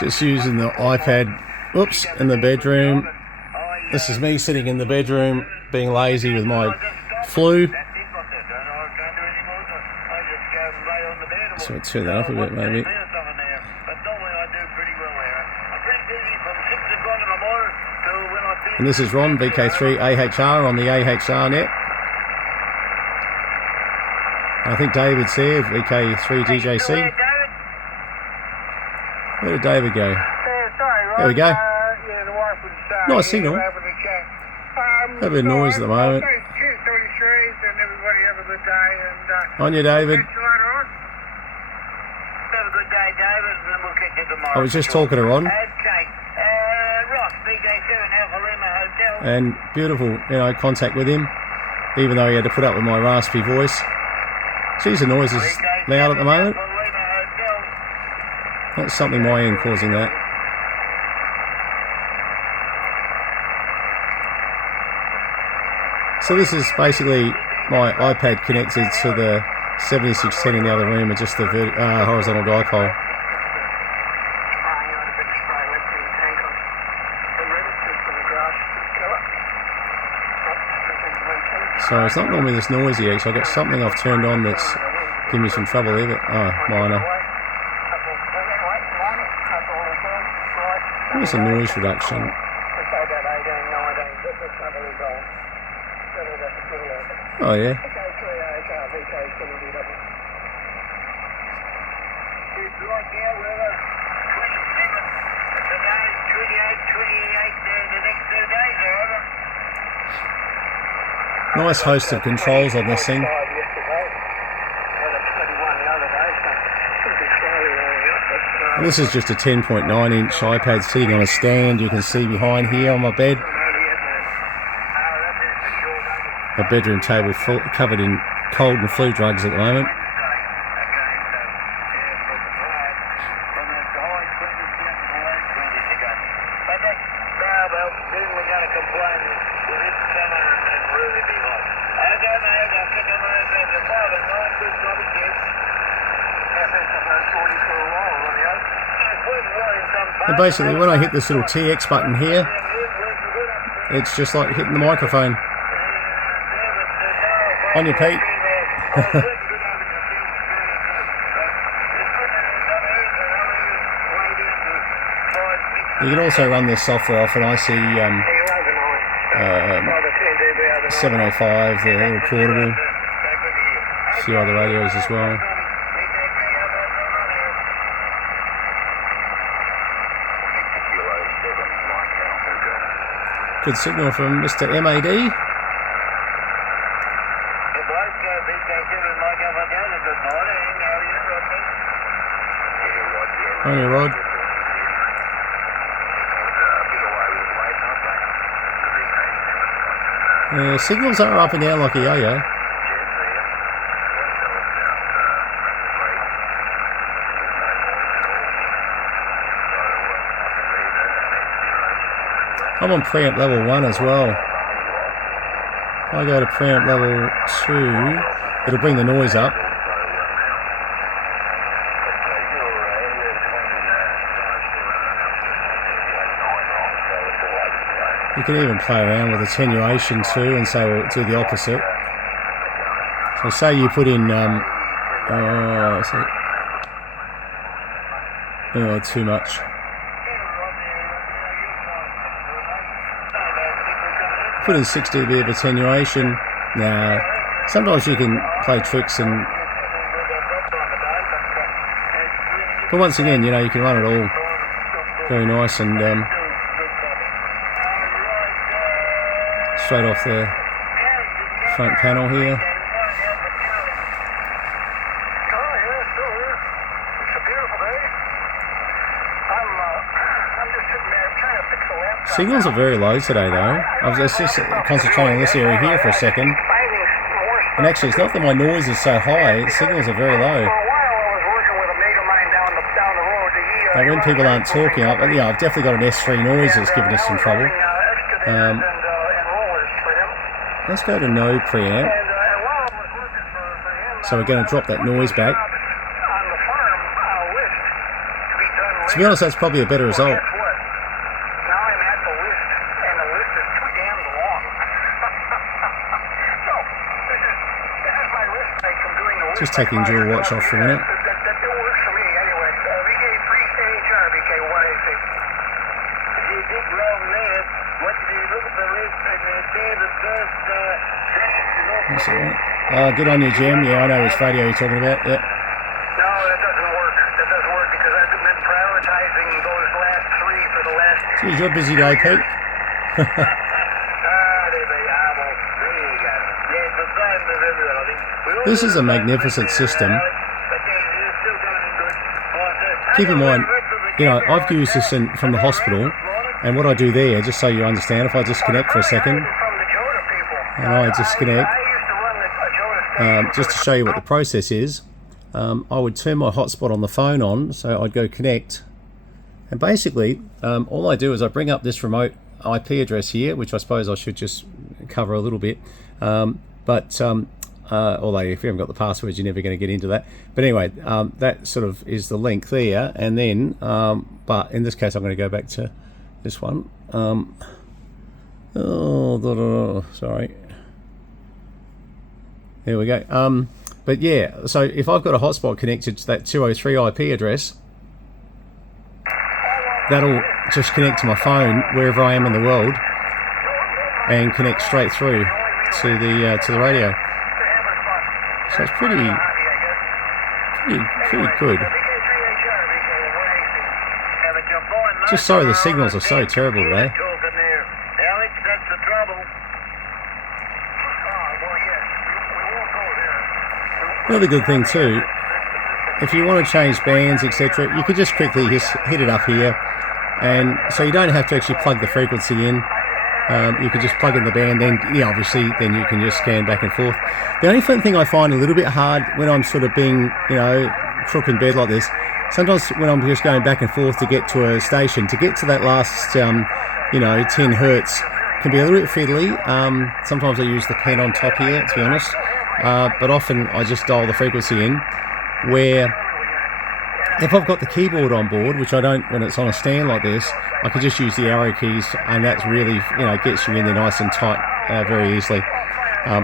Just using the iPad, oops, in the bedroom. This is me sitting in the bedroom being lazy with my flu. So I'll turn that up a bit maybe. And this is Ron, VK3AHR on the AHR net. And I think David's there, VK3DJC. Where did David go? There we go. Nice signal. A bit of noise at the moment. On you, David. I was just talking to Ron. And beautiful, contact with him, even though he had to put up with my raspy voice. Geez, the noise is loud at the moment. That's something my end causing that. So this is basically my iPad connected to the 7610 in the other room with just the horizontal dipole. So it's not normally this noisy actually. I've got something I've turned on that's giving me some trouble there, but minor. Where's the noise reduction? Oh yeah. Nice host of controls on this thing. And this is just a 10.9 inch iPad sitting on a stand. You can see behind here on my bed. A bedroom table full, covered in cold and flu drugs at the moment. And basically when I hit this little TX button here, it's just like hitting the microphone. On your Pete. You can also run this software off an ic705, the little portable. A few other radios as well. Good signal from Mr. MAD. On your Rod. Signals are up and down like a yo-yo. I'm on preamp level 1 as well. If I go to preamp level 2, it'll bring the noise up. You can even play around with attenuation too and say, well, do the opposite. So say you put in, too much. Put in 6 dB of attenuation. Now, sometimes you can play tricks and... But once again, you can run it all very nice and straight off the front panel here. Signals are very low today though. I was just concentrating on this area here for a second. And actually it's not that my noise is so high, signals are very low. Now when people aren't talking, I've definitely got an S3 noise that's giving us some trouble. Let's go to no preamp. So we're going to drop that noise back. To be honest, that's probably a better result. Guess what? Now I'm at the list, and the list is too damn long. So, as my wrist ache from doing the list, Just taking dual watch off for a minute. that works for me anyway. VK3AHR, VK1AC. You did wrong there. What do you look at the list and you see the first That's all right. Good on you, Jim. Yeah, I know which radio you're talking about. Yep. No, that doesn't work. That doesn't work because I've been prioritizing those last three for the last. Geez, you're a busy day, Pete. This is a magnificent system. Keep in mind, you know, I've used this from the hospital, and what I do there, just so you understand, if I disconnect for a second, and I disconnect, just to show you what the process is, I would turn my hotspot on the phone on, so I'd go connect, and basically, all I do is I bring up this remote IP address here, which I suppose I should just cover a little bit, although if you haven't got the passwords, you're never going to get into that. But anyway, that sort of is the link there, and then, but in this case, I'm going to go back to this one. Sorry. There we go. But yeah, so if I've got a hotspot connected to that 203 IP address, that'll just connect to my phone wherever I am in the world, and connect straight through to the radio. So it's pretty good. Just sorry the signals are so terrible today. Another good thing too, if you want to change bands, etc., you could just quickly just hit it up here, and so you don't have to actually plug the frequency in. You can just plug in the band, then yeah, obviously then you can just scan back and forth. The only thing I find a little bit hard when I'm sort of being, you know, crook in bed like this, sometimes when I'm just going back and forth to get to a station, to get to that last, you know, 10 hertz can be a little bit fiddly. Sometimes I use the pen on top here, to be honest, but often I just dial the frequency in, where if I've got the keyboard on board, which I don't when it's on a stand like this, I can just use the arrow keys, and that's really, you know, gets you in there nice and tight very easily.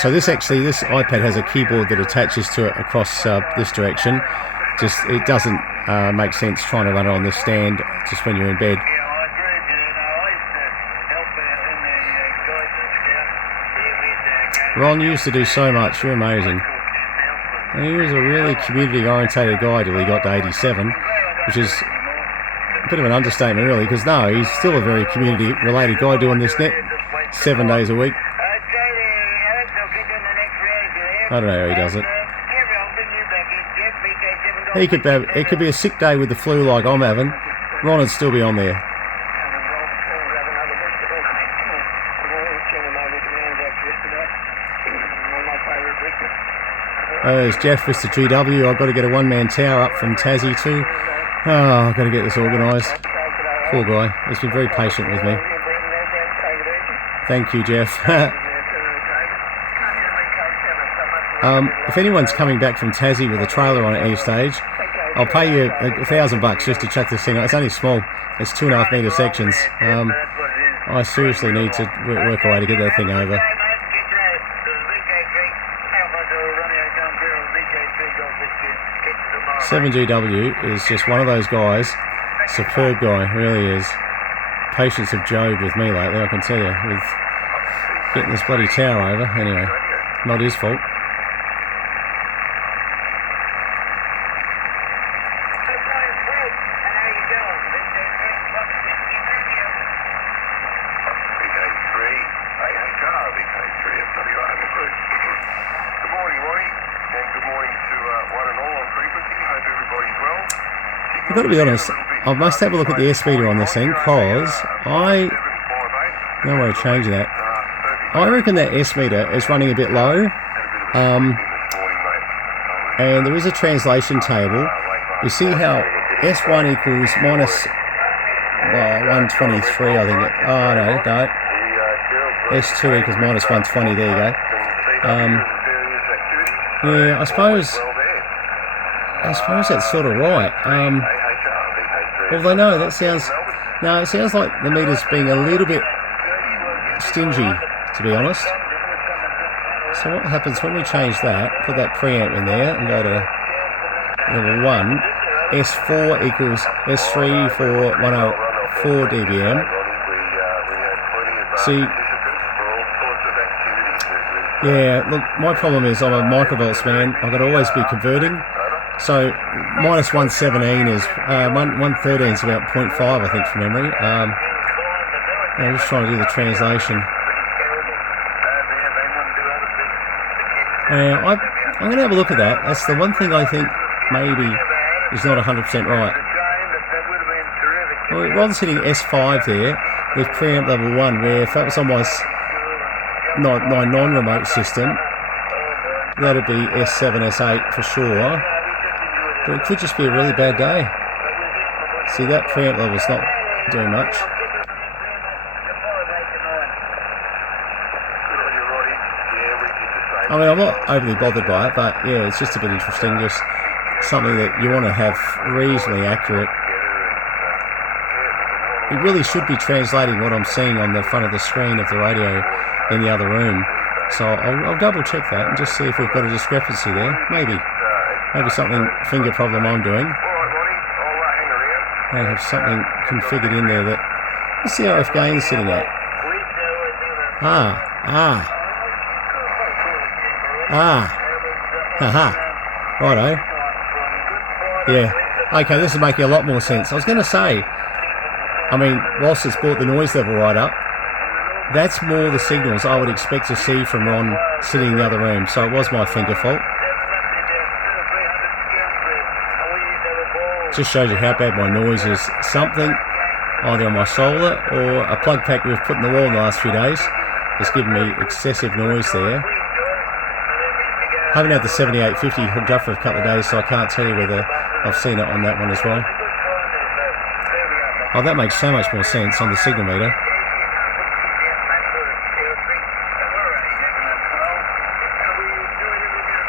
So this iPad has a keyboard that attaches to it across this direction. Just it doesn't make sense trying to run it on the stand just when you're in bed. Ron used to do so much. You're amazing. And he was a really community-orientated guy till he got to 87, which is a bit of an understatement, really, because no, he's still a very community-related guy doing this net 7 days a week. I don't know how he does it. It could be a sick day with the flu like I'm having. Ron would still be on there. There's Jeff, Mr. GW. I've got to get a one-man tower up from Tassie too. Oh, I've got to get this organised. Poor guy. He's been very patient with me. Thank you, Jeff. If anyone's coming back from Tassie with a trailer on at any stage, I'll pay you $1,000 just to check this thing out. It's only small. It's 2.5 metre sections. I seriously need to work a way to get that thing over. 7GW is just one of those guys. Superb guy, really is. Patience of Job with me lately, I can tell you, with getting this bloody tower over. Anyway, not his fault. I've got to be honest, I must have a look at the S-meter on this thing, because no way of changing that. I reckon that S-meter is running a bit low, and there is a translation table. You see how S1 equals minus 123, I think. No. S2 equals minus 120, there you go. Yeah, I suppose that's sort of right. Although no, that sounds... No, it sounds like the meter's being a little bit stingy, to be honest. So what happens when we change that, put that preamp in there and go to level 1, S4 equals S3 for 104 dBm. See, yeah, look, my problem is I'm a microvolts man. I've got to always be converting. So minus 117 is 113 is about 0.5, I think, from memory. I'm just trying to do the translation. I'm going to have a look at that. That's the one thing I think maybe is not 100% right. Well, rather than sitting S5 there with preamp level 1, where if that was on my non-remote system, that'd be S7, S8 for sure. But it could just be a really bad day. See, that preamp level's not doing much. I mean, I'm not overly bothered by it, but yeah, it's just a bit interesting. Just something that you want to have reasonably accurate. It really should be translating what I'm seeing on the front of the screen of the radio in the other room. So I'll double check that and just see if we've got a discrepancy there. Maybe something finger problem I'm doing. I have something configured in there that... What's the RF gain sitting at? Haha. Righto. Yeah. Okay, this is making a lot more sense. I was going to say, I mean, whilst it's brought the noise level right up, that's more the signals I would expect to see from Ron sitting in the other room. So it was my finger fault. Just shows you how bad my noise is. Something either on my solar or a plug pack we've put in the wall in the last few days has given me excessive noise there. I haven't had the 7850 hooked up for a couple of days, so I can't tell you whether I've seen it on that one as well. Oh, that makes so much more sense on the signal meter.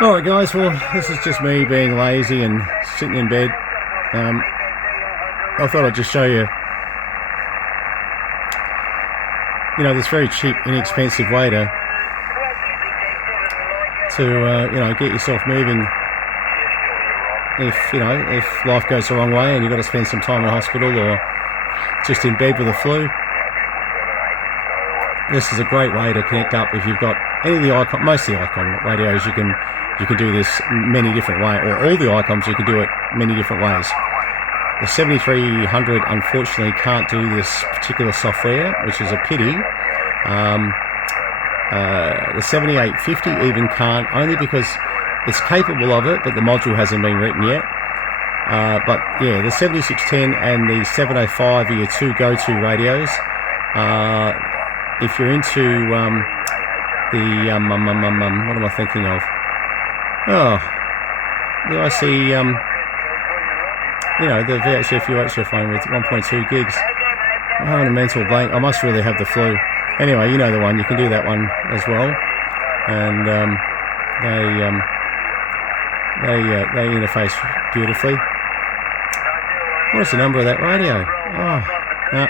Alright guys, well, this is just me being lazy and sitting in bed. I thought I'd just show you, this very cheap, inexpensive way to get yourself moving if life goes the wrong way and you've got to spend some time in hospital or just in bed with a flu. This is a great way to connect up if you've got any of the ICOM, most of the ICOM radios. You can do this many different ways, or all the ICOMs you can do it many different ways. The 7300 unfortunately can't do this particular software, which is a pity. The 7850 even can't, only because it's capable of it, but the module hasn't been written yet. But yeah, the 7610 and the 705 are your two go-to radios. If you're into what am I thinking of? Oh, the IC, the VHF UHF phone with 1.2 gigs. I'm having a mental blank. I must really have the flu. Anyway, you know the one. You can do that one as well, and they interface beautifully. What is the number of that radio? Oh, no,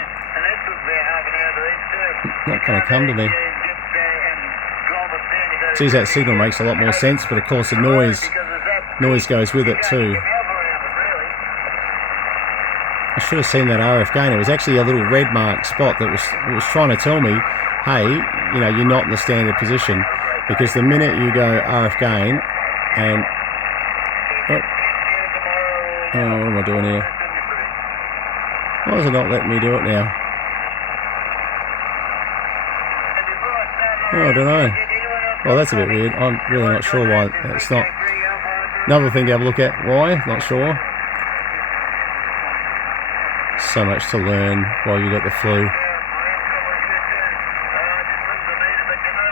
not going to come to me. Geez, that signal makes a lot more sense, but of course the noise goes with it too. I should have seen that RF gain. It was actually a little red mark spot that was trying to tell me, hey, you're not in the standard position, because the minute you go RF gain and what am I doing here? Why is it not letting me do it now? Oh, I don't know. Well, that's a bit weird. I'm really not sure why it's not. Another thing to have a look at. Why? Not sure. So much to learn while you got the flu.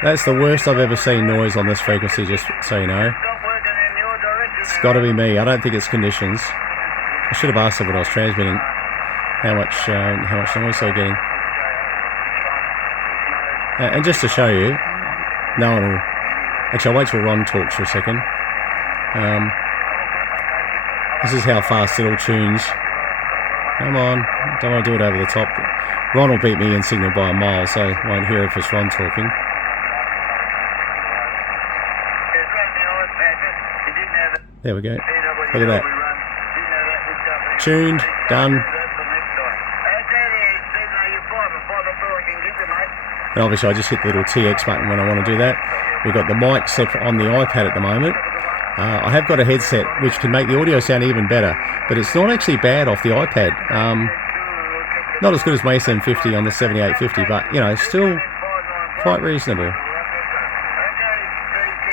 That's the worst I've ever seen noise on this frequency, just so you know. It's got to be me. I don't think it's conditions. I should have asked them when I was transmitting how much noise they're getting. And just to show you, no one will... Actually, I'll wait till Ron talks for a second. This is how fast it all tunes. Come on. Don't want to do it over the top. Ron will beat me in signal by a mile, so I won't hear if it's Ron talking. There we go. Look at that. Tuned, done. And obviously I just hit the little TX button when I want to do that. We've got the mic set on the iPad at the moment. I have got a headset which can make the audio sound even better, but it's not actually bad off the iPad. Not as good as my SM50 on the 7850, but you know, still quite reasonable.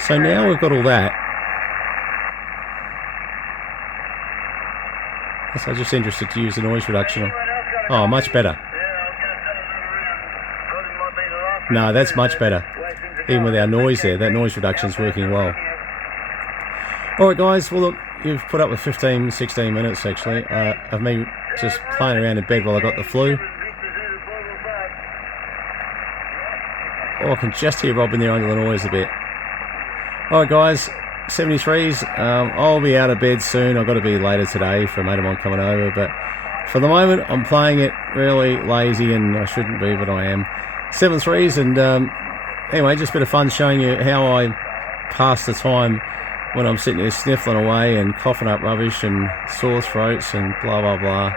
So now we've got all that. So I'm just interested to use the noise reduction. Oh, much better. No, that's much better. Even with our noise there, that noise reduction is working well. Alright guys, well look, you've put up with 15-16 minutes actually of me just playing around in bed while I got the flu. Oh, I can just hear Rob in there under the noise a bit. Alright guys, 73s, I'll be out of bed soon. I've got to be later today for a mate of mine coming over, but for the moment I'm playing it really lazy, and I shouldn't be, but I am. 7.3s, and anyway, just a bit of fun showing you how I pass the time when I'm sitting here sniffling away and coughing up rubbish and sore throats and blah blah blah.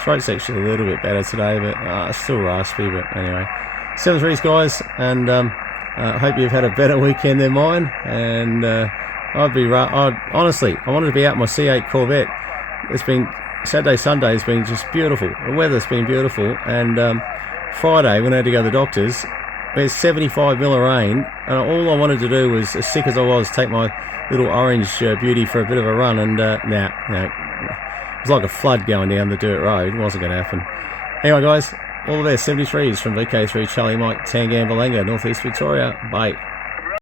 Throat's actually a little bit better today, but still raspy. But anyway, 7.3s guys, and I hope you've had a better weekend than mine. And honestly, I wanted to be out in my C8 Corvette. It's been Saturday, Sunday has been just beautiful. The weather's been beautiful, and Friday when I had to go to the doctors, there's 75 mil of rain, and all I wanted to do was, as sick as I was, take my little orange beauty for a bit of a run, and no, it was like a flood going down the dirt road. It wasn't going to happen. Anyway guys, all the best. 73s from VK3 Charlie Mike Tangambulanga, Northeast Victoria. Bye.